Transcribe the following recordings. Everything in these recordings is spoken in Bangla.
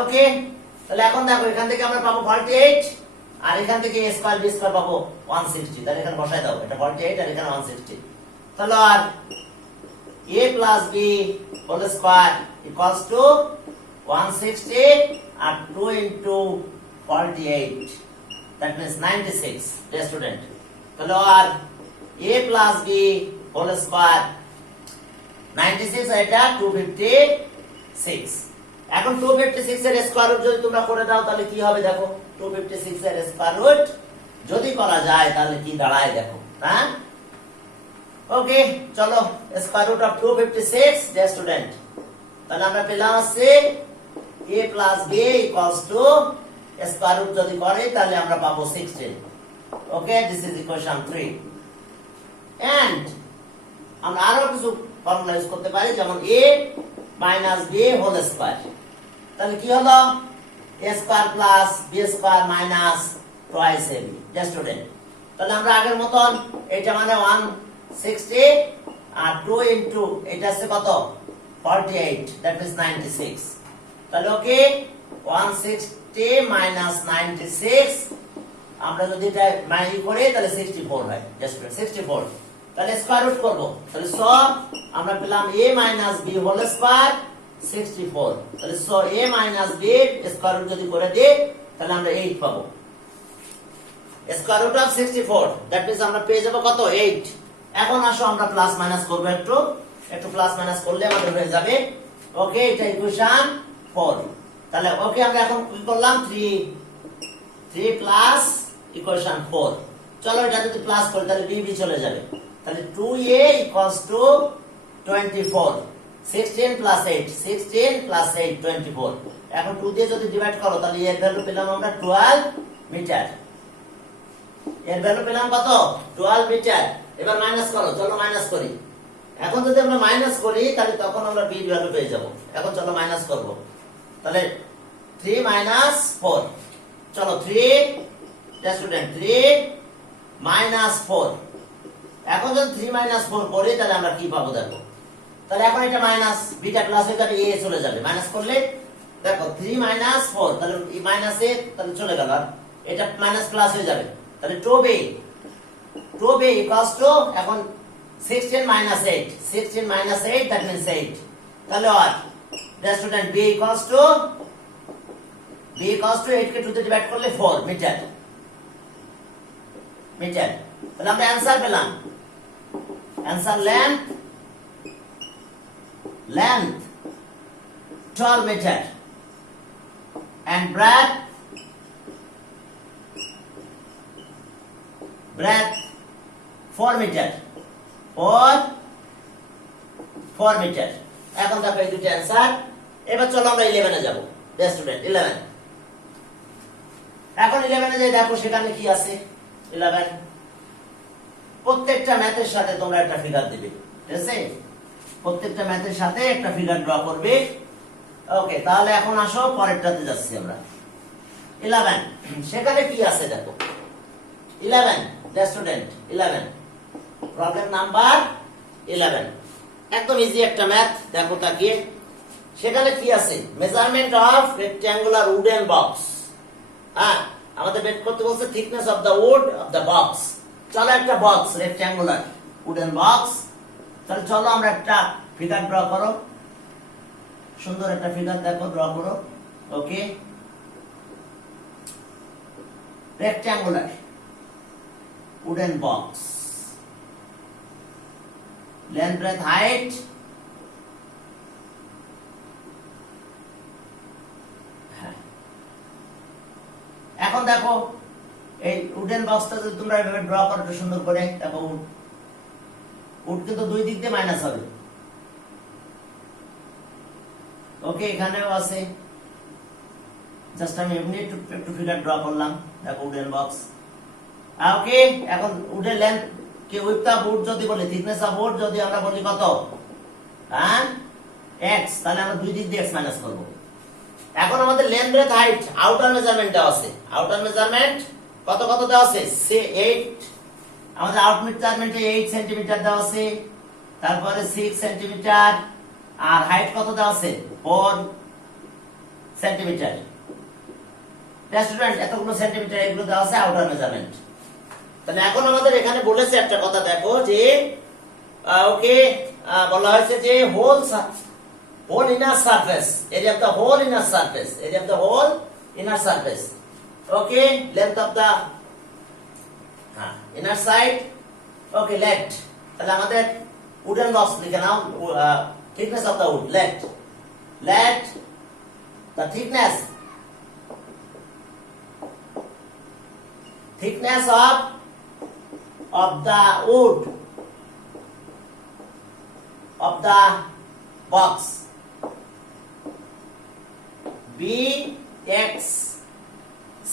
ওকে, তাহলে এখন দেখো এখান থেকে আমরা পাবো 48 আর এখান থেকে a স্কয়ার b স্কয়ার পাবো 160। তাহলে এখানে বসায় দাও, এটা 48 আর এখানে 160। তাহলে আর a plus b whole square equals to 160 R 2 into 48, that means 96, dear student. তাহলে আর a plus b whole square 96 আর এটা 256। এখন 256 এর স্কয়ার রুট যদি তোমরা করে দাও তাহলে কি হবে দেখো, 256 এর স্কয়ার রুট যদি করা যায় তাহলে কি দাঁড়ায় দেখো। হ্যাঁ, ওকে, চলো square root of 256 dear student. তাহলে আমরা পেলাম আছে a plus b equals to square root যদি করে তাহলে আমরা পাবো 16। Okay, this is equation 3। And আমরা আরো কিছু ফর্মুলা ইউজ করতে পারি, যেমন a minus b whole square. তাহলে কি হলো, a square plus b square minus twice ab। Dear student, তাহলে আমরা আগের মতন এটা মানে 160 আর 2 ইনটু এটা আছে কত 48, দ্যাট মিন্স 96। তাহলে ওকে 160 মাইনাস 96 আমরা যদি এটা মাইনাস করি তাহলে 64 হয়। জাস্ট 64। তাহলে স্কয়ার রুট করব, তাহলে সব আমরা পেলাম a minus b whole square 64। তাহলে so a minus b square root যদি করে দিই তাহলে আমরা 8 পাবো। Square root of 64, that means আমরা পেয়ে যাব কত 8। এখন আসো আমরা প্লাস মাইনাস করব, একটু প্লাস মাইনাস করলে আমাদের হয়ে যাবে। ওকে, এটা ইকুয়েশন 4। তাহলে ওকে, আমরা এখন কি করলাম 3 প্লাস ইকুয়েশন 4। চলো এটা যদি প্লাস করি তাহলে b চলে যাবে। তাহলে 2a equals to 24, 16 plus 8, 16 plus 8 24। এখন 2 দিয়ে যদি ডিভাইড করো তাহলে এর ভ্যালু পেলাম আমরা 12 মিটার। এর ভ্যালু পেলাম কত 12 মিটার। এবার মাইনাস করো, চলো মাইনাস করি। এখন যদি আমরা মাইনাস করি তাহলে তখন আমরা b ভ্যালু পেয়ে যাব। এখন চলো মাইনাস করব, তাহলে 3 minus 4, চলো 3 স্টুডেন্ট 3 minus 4। এখন যদি 3 minus 4 করি তাহলে আমরা কি পাবো দেখো। তাহলে এখন এটা মাইনাস বিটা প্লাস হয়ে যাবে, a চলে যাবে। মাইনাস করলে দেখো 3 minus 4, তাহলে মাইনাস a তাহলে চলে গেল, আর এটা মাইনাস প্লাস হয়ে যাবে। তাহলে 2b equals to এখন 16 minus 8, 16 minus 8, that means 8। তাহলে what the student b equals to 8 কে 2 তে ডিভাইড করলে 4 মিটার। তাহলে আমরা অ্যানসার পেলাম, answer length 12 metre and breadth 4 metre, 4 metre. এখন দেখো এই দুটো অ্যানসার। এবার চলো আমরা 11 এ যাব স্টুডেন্ট। 11, এখন 11 এ যাই, দেখো সেখানে কি আছে। 11 প্রত্যেকটা ম্যাথের সাথে তোমরা একটা ফিগার দিবে, ঠিক আছে? প্রত্যেকটা ম্যাথের সাথে একটা ফিগার ড্র করবে। ওকে, তাহলে এখন আসো পরেরটাতে যাচ্ছি আমরা। 11 সেখানে কি আছে দেখো। 11 দ্য স্টুডেন্ট, 11 প্রবলেম নাম্বার 11 একদম ইজি একটা ম্যাথ। দেখো তাকিয়ে, সেখানে কি আছে, measurement of rectangular wooden box. হ্যাঁ, আমাদের বের করতে বলছে thickness of the wood of the box. চলো একটা বক্স, রেক্ট্যাঙ্গুলার উডেন বক্স। তাহলে চলো আমরা একটা ফিগার ড্র করো, সুন্দর একটা ফিগার দেখো ড্র করো। Okay, rectangular wooden box, length, breadth, height, এখন দেখো এই উডেন বক্সটা যদি তোমরা এভাবে ড্র করো সুন্দর করে, দেখো উড কিন্তু দুই দিক দিয়ে মাইনাস হবে। ওকে, এখানেও আছে, জাস্ট আমি এমনি একটু ফিগার ড্র করলাম। দেখো উডেন বক্স। ওকে, এখন উডের লেন্থ কি উইডথ অফ উড যদি বলি, থিকনেস অফ উড যদি আমরা বলি কত, হ্যাঁ x, তাহলে আমরা দুই দিক দিয়ে x মাইনাস করব। এখন আমাদের length, breadth, height, outer measurement দেওয়া আছে। আউটার মেজারমেন্ট কত দেওয়া আছে, সে 8। আমাদের আউটার মেজারমেন্টে 8 সেন্টিমিটার দেওয়া আছে, তারপরে 6 সেন্টিমিটার, আর হাইট কত দেওয়া আছে 4 সেন্টিমিটার। স্টুডেন্ট এতগুলো সেন্টিমিটার এগুলো দেওয়া আছে আউটার মেজারমেন্ট। তাহলে এখন আমাদের এখানে বলেছে একটা কথা দেখো যে ওকে বলা হয়েছে যে whole inner surface, area of the whole inner surface, area of the whole inner surface. Okay, length of the inner side. Okay, let. তাহলে আমাদের wooden box লিখে নাও, thickness of the wood. Let the thickness of the wood of the box be x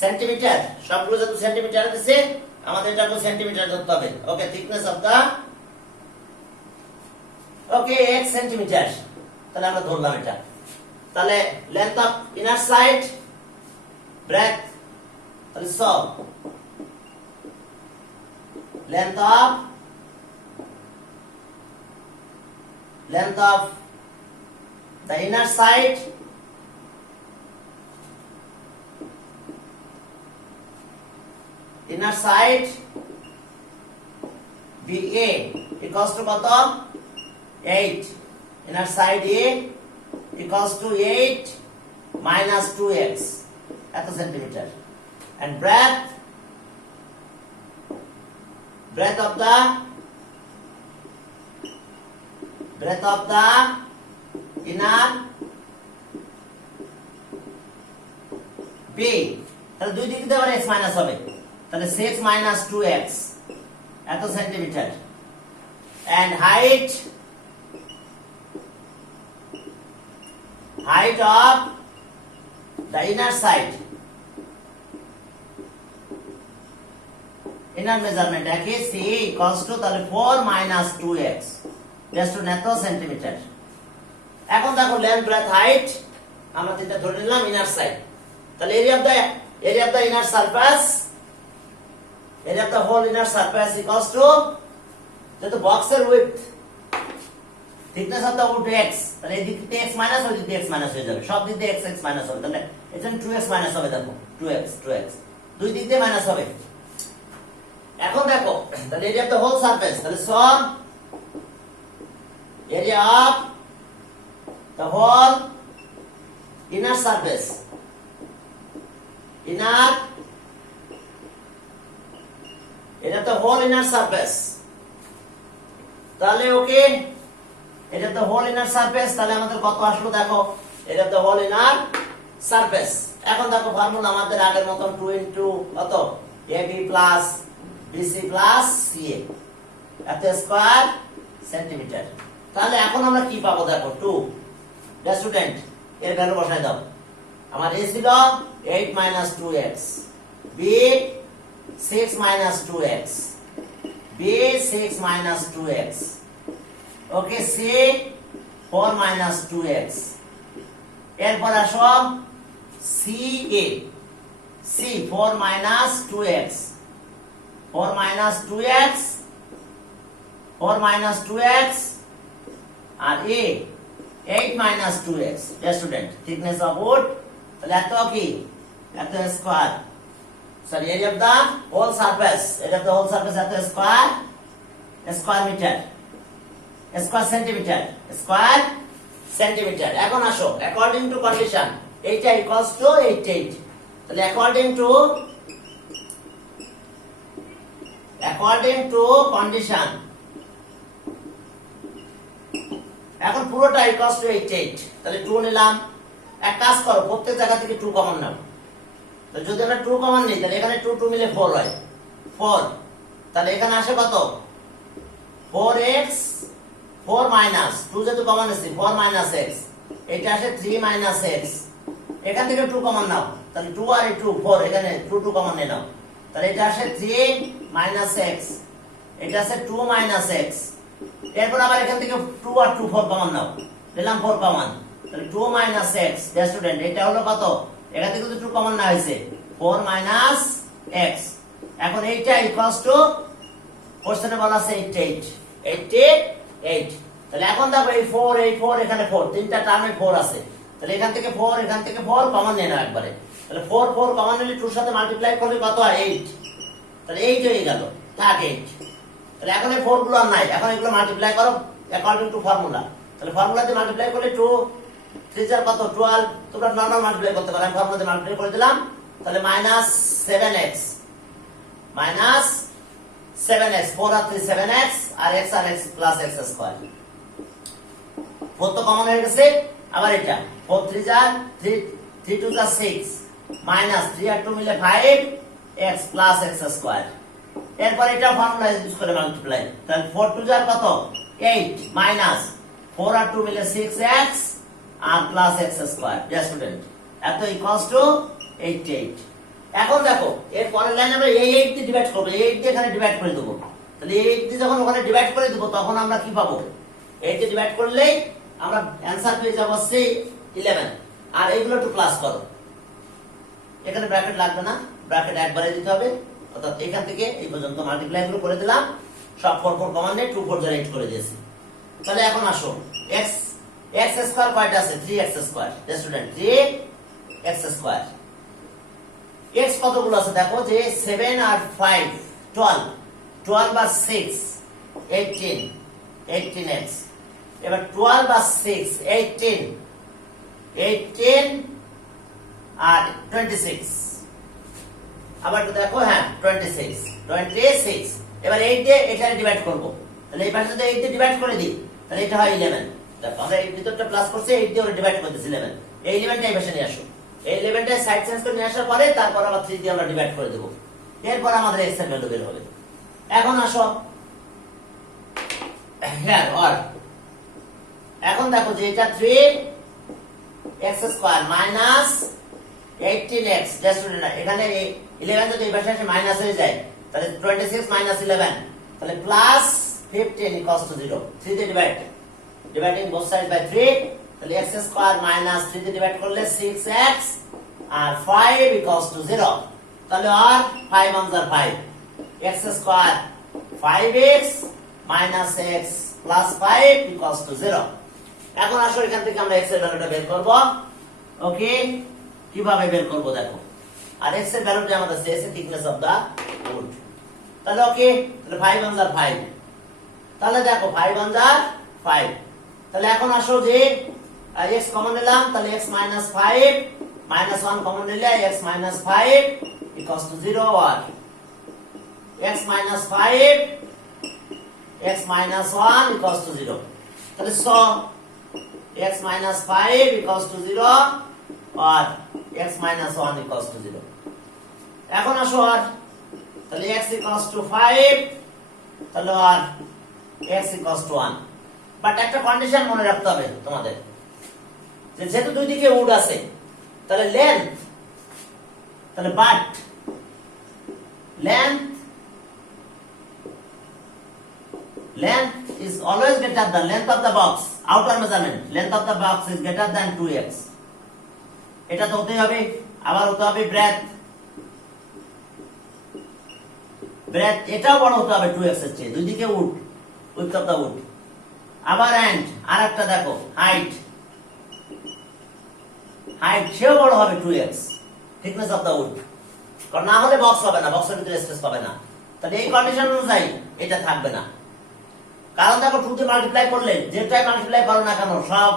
centimetre. সবগুলো যত সেন্টিমিটার দিছে আমাদের এটাকে সেন্টিমিটার ধরতে হবে। ওকে, thickness of the okay x centimetre. তাহলে আমরা ধরলাম এটা। তাহলে length of inner side breadth, তাহলে সব length of the inner side BA equals to কত 8, inner side A equals to 8 minus 2x এত centimetre, and breadth of the inner B, তাহলে দুই দিক দিয়ে আবার x মাইনাস হবে, তাহলে 6 minus 2x এত centimetre, and height of the inner side, inner measurement একই c equals to তাহলে 4 minus 2x just to এত সেন্টিমিটার। এখন দেখো লেন্থ ব্রেডথ হাইট আমরা তিনটা ধরে নিলাম ইনার সাইড। তাহলে area of the inner surface, area of the whole inner surface equals to যেহেতু বক্সের width thickness of the wood x, তাহলে এই দিক থেকে x মাইনাস ওই দিক থেকে x মাইনাস হয়ে যাবে, সব দিক দিয়ে x মাইনাস হবে, তাহলে এখানে 2x মাইনাস হবে, দেখো 2x দুই দিক দিয়ে মাইনাস হবে। এখন দেখো তাহলে area of the whole surface, তাহলে সব area of the whole inner surface, area of the whole inner surface, তাহলে ওকে area of the whole inner surface, তাহলে আমাদের কত আসলো দেখো area of the whole inner surface। এখন দেখো ফর্মুলা আমাদের আগের মতন 2 into কত AB plus BC plus CA এত স্কয়ার সেন্টিমিটার। তাহলে এখন আমরা কি পাবো দেখো 2 স্টুডেন্ট এর ভ্যালু বসাই দাও। আমার a ছিল 8 minus 2x, b 6 minus 2x, b 6 minus 2x, okay, c 4 minus 2x, এরপর আসো ca c 4 minus 2x, 4 minus 2x আর a 8 minus 2x student. thickness of wood তাহলে এত কি এত square, sorry area of the whole surface, এত স্কয়ার মিটার, স্কয়ার সেন্টিমিটার। এখন আসো অ্যাকর্ডিং টু কন্ডিশন এইটা ইকুয়ালস টু 88, তাহলে অ্যাকর্ডিং টু কন্ডিশন এখন পুরোটা ইকুয়ালস টু 88, তাহলে 2 নিলাম। এক কাজ করো প্রত্যেক জায়গা থেকে 2 কমন নাও, তো যদি আমরা 2 কমন নিই তাহলে এখানে 2 মিলে 4 হয় 4, তাহলে এখানে আসে কত 4x 4 মাইনাস 2 যেহেতু কমন আছে 4 মাইনাস x, এটা আসে 3 মাইনাস x, এখান থেকে 2 কমন নাও, তাহলে 2 আর 2 4, এখানে 2 কমন নিয়ে নাও, তাহলে এটা আসে 3 মাইনাস x, এটা আসে 2 মাইনাস x, এরপর আবার এখান থেকে 2 আর 2 4 কমন নাও, দিলাম 4 কমন, তাহলে 2 মাইনাস x স্টুডেন্ট এটা হলো কত, এখান থেকে তো 2 কমন না হয়েছে 4 মাইনাস x। এখন এইটা ইকুয়ালস টু কোশ্চেনে বলা আছে 88, তাহলে এখন দেখো এই 4 এখানে 4 তিনটা টার্মে 4 আছে, তাহলে এখান থেকে 4 এখান থেকে 4 কমন নিয়ে নাও একবারে। তাহলে 4 4 কমন নিলে 2 এর সাথে মাল্টিপ্লাই করলে কত হয় 8। তাহলে 8 হয়ে গেল, থাক 8। তাহলে এখন এই 4 গুলো আর নাই, এখন এগুলো মাল্টিপ্লাই করো অ্যাকর্ডিং টু ফর্মুলা। তাহলে ফর্মুলাতে মাল্টিপ্লাই করলে 2 3 4 কত 12, তোমরা নরমাল মাল্টিপ্লাই করতে পারো, আমি ফর্মুলাতে মাল্টিপ্লাই করে দিলাম। তাহলে -7x 7x 4 আর 3 7x আর x আর x প্লাস x স্কয়ার। 4 তো কমন হয়ে গেছে, আবার এটা 4 3 যা 3 3 2 যা 6 মাইনাস 3 আর 2 মিলে 5x প্লাস x স্কয়ার। এরপর এটা ফর্মুলা ইউজ করে মাল্টিপ্লাই, তাহলে 4 2 যা কত 8 মাইনাস 4 আর 2 মিলে 6x আর plus x square. Dear student, এত ইকুয়ালস টু 88। এখন দেখো এর পরের লাইনে আমরা এই 8 দিয়ে ডিভাইড করব, এই 8 দিয়ে এখানে ডিভাইড করে দেব। তাহলে এই 8 দিয়ে যখন ওখানে ডিভাইড করে দেব তখন আমরা কি পাবো, 8 দিয়ে ডিভাইড করলেই আমরা অ্যানসার পেয়ে যাব 11। আর এইগুলো একটু প্লাস করো, এখানে ব্র্যাকেট লাগবে না, ব্র্যাকেট একবারে দিতে হবে। অর্থাৎ এখান থেকে এই পর্যন্ত মাল্টিপ্লাই গুলো করে দিলাম, সব 4 4 কমন নেই, 2 4 যা 8 করে দিয়েছি। তাহলে এখন আসো x স্কয়ার কয়টা আছে 3x square. Student 3x square, x কতগুলো আছে দেখো যে 7 আর 5 12 12 আর 6 18 18x। এবার 12 আর 6 18 18 আর 26। আবার দেখো হ্যাঁ 26। এবার 8 দিয়ে এখানে ডিভাইড করব, তাহলে এই পাশে যদি 8 দিয়ে ডিভাইড করে দিই তাহলে এটা হয় 11। দেখো আমরা এই ভিতরটা প্লাস করছি, 8 দিয়ে ওরা ডিভাইড করতেছি 11। এই 11টা এই পাশে নিয়ে আসো, এই 11টা সাইড চেঞ্জ করে নিয়ে আসার পরে তারপর আবার 3 দিয়ে আমরা ডিভাইড করে দেব। এরপর আমাদের x এর ভ্যালু বের হবে। এখন আসো হ্যাঁ অর, এখন দেখো যে এটা 3x square minus 18x। Just এখানে 11 যদি এই পাশে এসে মাইনাস হয়ে যায় তাহলে 26 মাইনাস 11, তাহলে প্লাস 15 ইকুয়ালস টু 0। 3 দিয়ে ডিভাইডিং both sides by 3, তাহলে x স্কয়ার মাইনাস 3 দিয়ে ডিভাইড করলে 6x আর 5 ইকুয়ালস টু 0। তাহলে আর 5 1 আর 5, x square 5x minus x plus 5 equals to 0। এখন আসো এখান থেকে আমরা x এর ভ্যালুটা বের করব। ওকে, কিভাবে বের করব দেখো। আর x এর ভ্যালুটা আমাদের চেয়েছে থিকনেস অফ দা উড। তাহলে ওকে, তাহলে 5 1 আর 5, তাহলে দেখো 5 1 আর 5। তাহলে এখন আসো যে x কমন নিলাম, তাহলে x minus 5 minus 1 কমন নিলে x minus 5 equals to 0 আর x minus 5 x minus 1 equals to 0। তাহলে so x minus 5 equals to 0 আর x minus 1 equals to 0। এখন আসো আর তাহলে x equals to 5, তাহলে আর x equals to 1। বাট একটা কন্ডিশন মনে রাখতে হবে তোমাদের, যে যেহেতু দুই দিকে উড আছে তাহলে লেন্থ, তাহলে but length is always greater than length of the box, outer measurement length of the box is greater than 2x। এটা তো হতে হবে, আবার হতে হবে ব্রেথ এটাও বড় হতে হবে 2x এর চেয়ে, দুই দিকে wood, width of the wood. আবার এন্ড আরেকটা দেখো হাইট সেও বড় হবে 2x, thickness of the would. কারণ না হলে বক্স হবে না, বক্সের ভিতরে স্পেস পাবে না। তাহলে এই কন্ডিশন অনুযায়ী এটা থাকবে না, কারণ দেখো 2 দিয়ে মাল্টিপ্লাই করলে যেটাই মাল্টিপ্লাই করো না কেন সব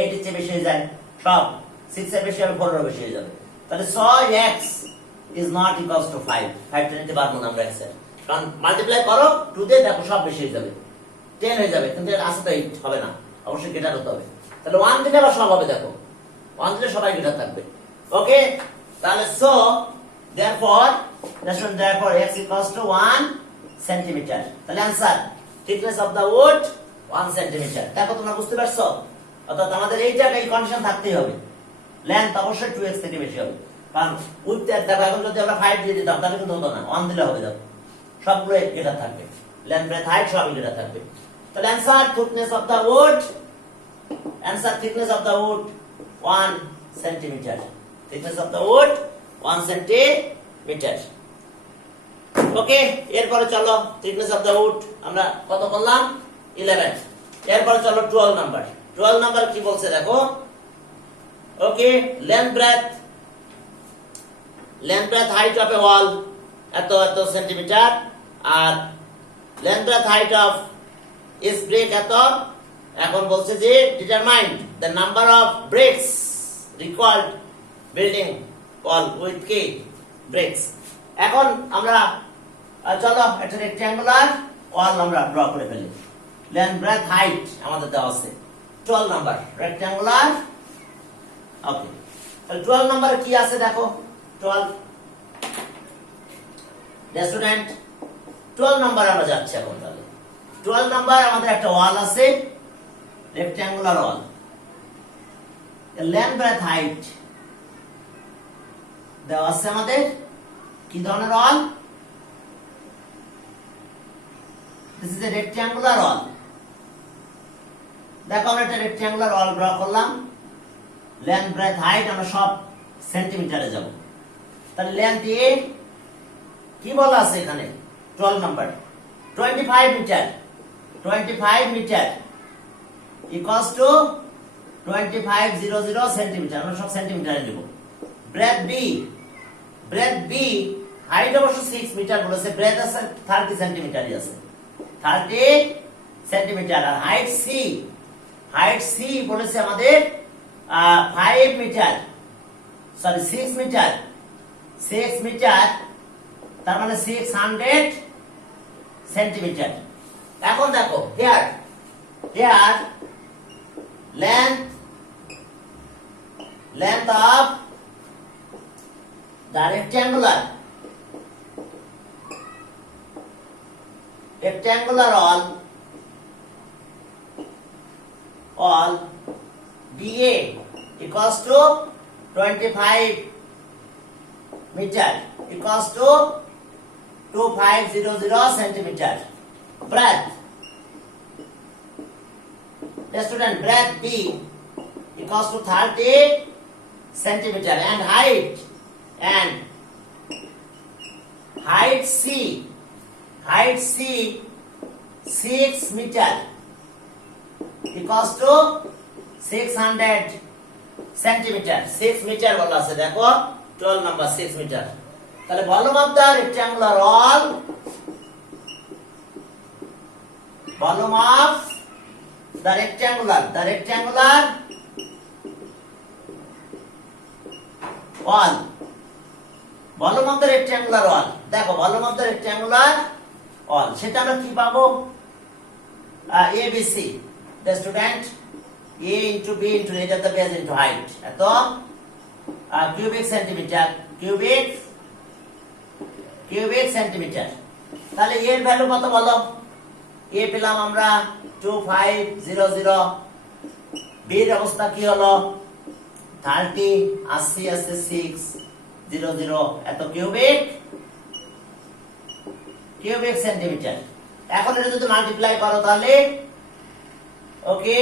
8 এর চেয়ে বেশি হয়ে যায়, সব 6 এর বেশি হবে, 4 এর বেশি হয়ে যাবে। তাহলে so x is not equals to 5 টা নিতে পারবো না আমরা x এর, কারণ মাল্টিপ্লাই করো 2 দিয়ে দেখো সব বেশি হয়ে যাবে, 10 হয়ে যাবে, কিন্তু আসে তো 8 হবে না, অবশ্যই গ্রেটার হতে হবে। তাহলে 1 দিলে আবার সব হবে, দেখো 1 দিলে সবাই গ্রেটার থাকবে। ওকে, তাহলে so therefore x equals to 1 centimetre. তাহলে answer thickness of the wood 1 centimetre. দেখো তোমরা বুঝতে পারছো, অর্থাৎ আমাদের এই জায়গায় কন্ডিশন থাকতেই হবে, লেন্থ অবশ্যই 2x থেকে বেশি হবে। কারণ উইডথ দেখো এখন যদি আমরা 5 দিয়ে দিতাম তাহলে কিন্তু হতো না, 1 দিলে হবে, দেখো সবগুলো গ্রেটার থাকবে, লেন্থ ব্রেথ হাইট সবই গ্রেটার থাকবে। তাহলে answer thickness of the wood, answer thickness of the wood 1 centimetre, thickness of the wood 1 centimetre. Okay, এরপরে চলো thickness of the wood আমরা কত করলাম 11। এরপরে চলো 12 নাম্বার। 12 নাম্বার কি বলছে দেখো, okay length breadth height of a wall এত সেন্টিমিটার, আর length breadth height of is brick এত। এখন বলছে যে determine the number of bricks required building wall with কে ব্রেকস। এখন আমরা চলো একটা রেক্ট্যাঙ্গুলার ওয়াল আমরা ড্র করে ফেলি। লেন্থ ব্রেথ হাইট আমাদের দেওয়া আছে 12 নাম্বার রেক্ট্যাঙ্গুলার। ওকে তাহলে 12 নাম্বার কি আছে দেখো, 12 স্টুডেন্ট 12 নাম্বার আমরা যাচ্ছি এখন। তাহলে 12 নাম্বার আমাদের একটা ওয়াল আছে, রেক্ট্যাঙ্গুলার ওয়াল। লেন্থ ব্রেথ হাইট দেওয়া আছে আমাদের কি ধরনের ওয়াল? This is a rectangular wall. দেখো আমরা একটা রেক্ট্যাঙ্গুলার ওয়াল ড্র করলাম। লেন্থ ব্রেথ হাইট আমরা সব সেন্টিমিটারে যাব। তাহলে লেন্থ এ কি বলা আছে এখানে 12 number 25 metre, 25 metre equals to 2500 centimetre, আমরা সব সেন্টিমিটারে নেব। ব্রেথ বি হাইট অবশ্য 6 মিটার বলেছে, ব্রেথ আছে 30 সেন্টিমিটারই আছে, 30 সেন্টিমিটার। আর হাইট সি বলেছে আমাদের 5 মিটার, সরি 6 মিটার, 6 মিটার, তার মানে 600 সেন্টিমিটার। এখন দেখো here length of the rectangular all BA equals to 25 meter equals to 2500 centimeter. Breadth, the student breadth B equals to 30 centimeter, and height C 6 meter equals to 600 centimeter. 6 meter বলা আছে দেখো 12 নাম্বার 6 মিটার। তাহলে volume of the rectangular wall, volume of the rectangular wall, volume of the rectangular wall. দেখো volume of the rectangular wall সেটা আমরা কি পাবো? ABC, the student A into B into area of the base into height এত cubic centimeter, cubic centimeter। তাহলে এর ভ্যালু কত বলো? এ পেলাম আমরা 2500, বি এর অবস্থা কি হলো 30, 80 আছে 600 এত কিউবিক সেন্টিমিটার। এখন এটা যদি মাল্টিপ্লাই করো তাহলে ওকে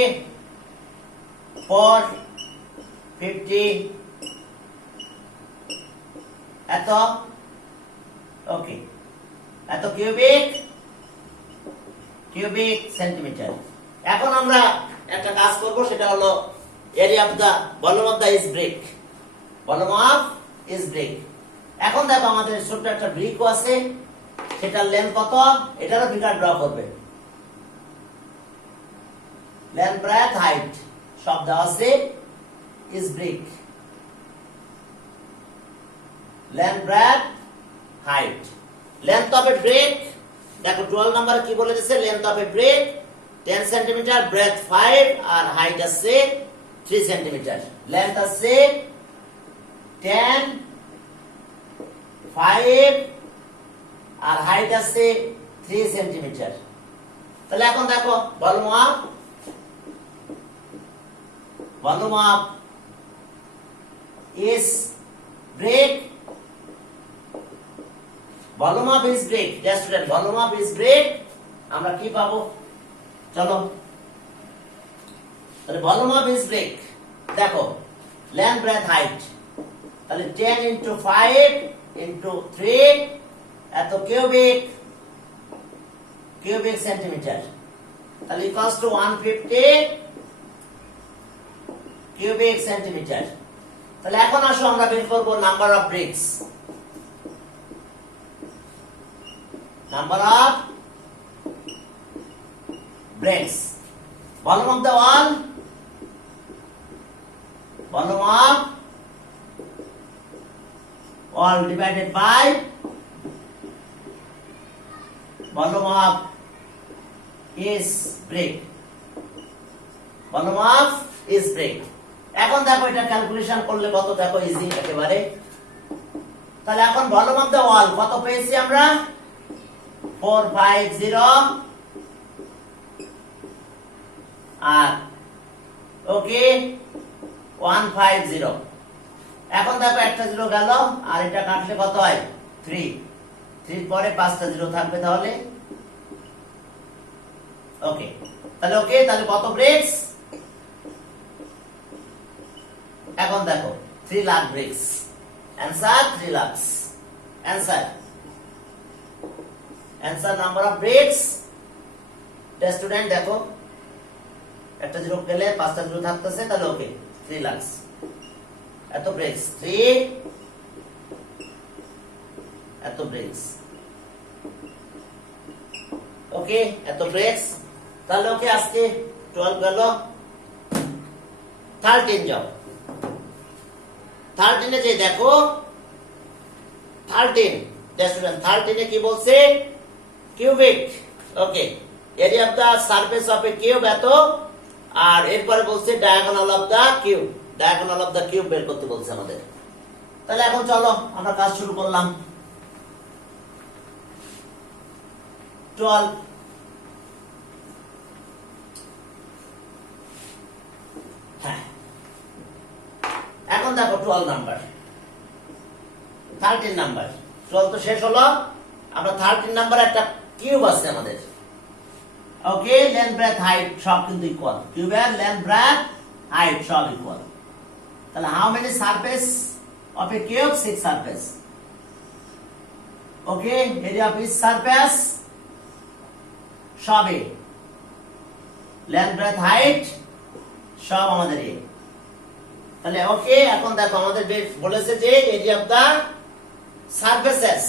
450 এত ওকে এত কিউবিক সেন্টিমিটার। এখন আমরা একটা কাজ করব, সেটা হলো area of the volume of the each brick, volume of each brick. এখন দেখো আমাদের ছোট্ট একটা ব্রিকও আছে, সেটার লেন্থ কত এটারও ফিগার ড্র করবে। লেন্থ ব্রেথ হাইট সব দেওয়া আছে, each brick, length breadth height. Length of a brick দেখো 12 নাম্বার কি বলে দিয়েছে, length of a brick 10 centimetre, breadth 5 আর হাইট আছে 3 সেন্টিমিটার। লেন্থ আছে 10, 5 আর হাইট আছে 3 সেন্টিমিটার। তাহলে এখন দেখো volume of each brick, volume of each brick, student volume of each brick আমরা কি পাবো? চলো তাহলে ভলিউম অফ ইজ ব্রেক দেখো লেন্থ ব্রেথ হাইট, তাহলে 10 into 5 into 3 এত কিউবিক সেন্টিমিটার, তাহলে ইকুয়ালস টু 150 কিউবিক সেন্টিমিটার। তাহলে এখন আসো আমরা বের করব number of bricks. Number of bricks, volume of the wall, volume of wall divided by volume of each brick, volume of each brick. এখন দেখো এটা ক্যালকুলেশন করলে কত, দেখো ইজি একেবারে। তাহলে এখন ভলিউম অফ দ্য ওয়াল কত পেয়েছি আমরা, 450 আর ওকে 150। এখন দেখো একটা জিরো গেল আর এটা কাটলে কত হয়, 3, 3 পরে 5টা জিরো থাকবে তাহলে ওকে। তাহলে ওকে, তাহলে কত ব্রিক্স, এখন দেখো 3 lakh bricks, answer 3 lakh, answer answer number of bricks. Student দেখো একটা জিরো গেলে 5টা জিরো থাকতেছে, তাহলে ওকে 3 লাখ, এত ব্রিক্স 3, এত ব্রিক্স ওকে, এত ব্রিক্স। তাহলে ওকে আজকে 12 গেল, 13 যাও। 13 এ যে দেখো 13 স্টুডেন্ট 13 এ কি বলছে, cubic. Okay, area of the surface of a cube এত, আর এরপরে বলছে diagonal of the cube, diagonal of the cube বের করতে বলছে আমাদের। তাহলে এখন চলো আমরা কাজ শুরু করলাম। 12 হ্যাঁ, এখন দেখো 12 নাম্বার, 13 নাম্বার, 12 তো শেষ হলো। আমরা 13 নাম্বার একটা কিউব আছে আমাদের। ওকে, লেন্থ ব্রেথ হাইট সব কিন্তু ইকুয়াল, কিউবের লেন্থ ব্রেথ হাইট সব ইকুয়াল। তাহলে how many surface of a cube, 6 surface. Okay, area of each surface সব এ, লেন্থ ব্রেথ হাইট সব আমাদের এ। তাহলে ওকে, এখন দেখো আমাদের বলেছে যে এরিয়া অফ দা সারফেসেস,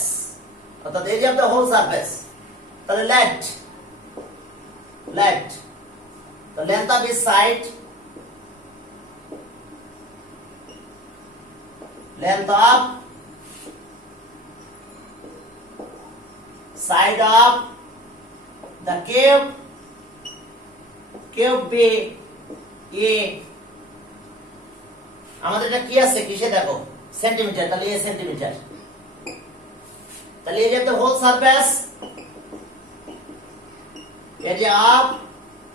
অর্থাৎ area of the whole surface. তাহলে let the length of each side, length of side of the cube B A, আমাদের এটা কি আছে, কিসে দেখো সেন্টিমিটার, তাহলে এ সেন্টিমিটার। তাহলে area of the whole surface, area of